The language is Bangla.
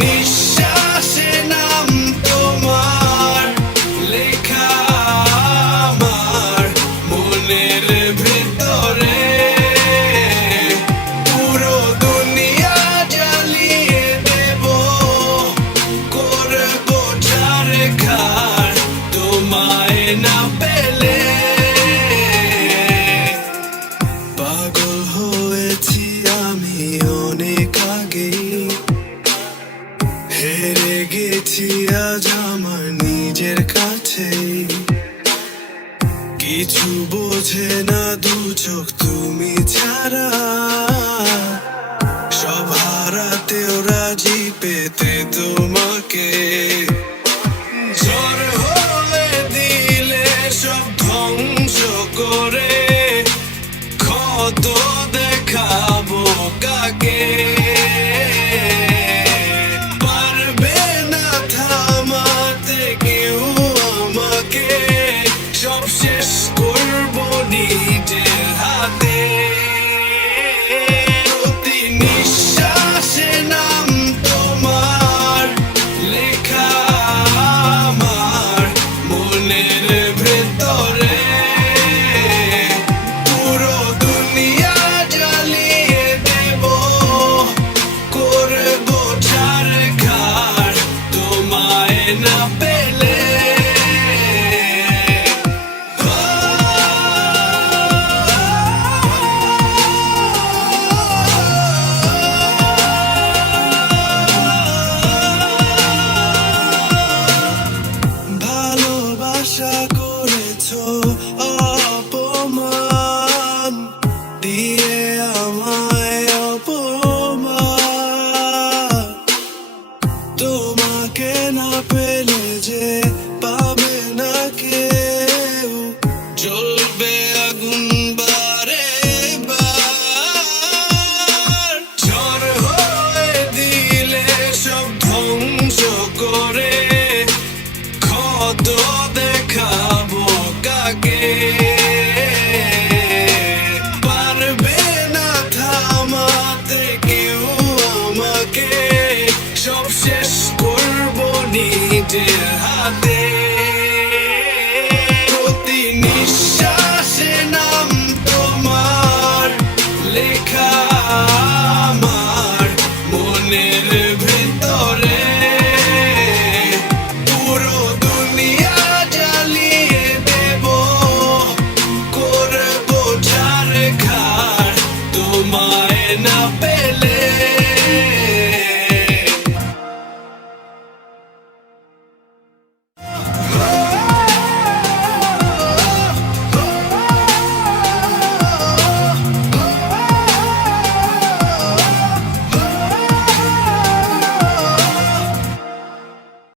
নিঃশ্বাসে নাম তোমার লেখা আমার মনের ভেতরে, পুরো দুনিয়া জ্বালিয়ে দেব, করবো ঝাড়খার তোমায় না পেলে। পাগল হয়েছি আমি অনেক আগেই, হেরে গেছি আজ আমার নিজের কাছেই। কিছু বোঝে না দু চোখ তুমি ছাড়া, সব হারাতেও রাজি পেতে তোমাকে। ঝড় হয়ে দিলে সব ধ্বংস করে, ক্ষত দেখাবো কাকে? পারবে না থামাতে কেউ আমাকে, সব শেষ করবো নিজের হাতে। প্রতি নিঃশ্বাসে নাম তোমার লেখা আমার মনের ভেতরে, পুরো দুনিয়া জ্বালিয়ে দেব, করবো ঝাড়খার তোমায় না পেলে। ভালোবাসা করেছো অপমান দিয়ে আমায় অপমান, তোমাকে না পেলে যে পাবে না কেউ, জ্বলবে আগুন বারে বার। ঝড় হয়ে দিলে সব ধ্বংস করে, ক্ষত দেখাবো কাকে? পারবে না থামাতে কেউ আমাকে, সব শেষ করবো নিজের হাতে।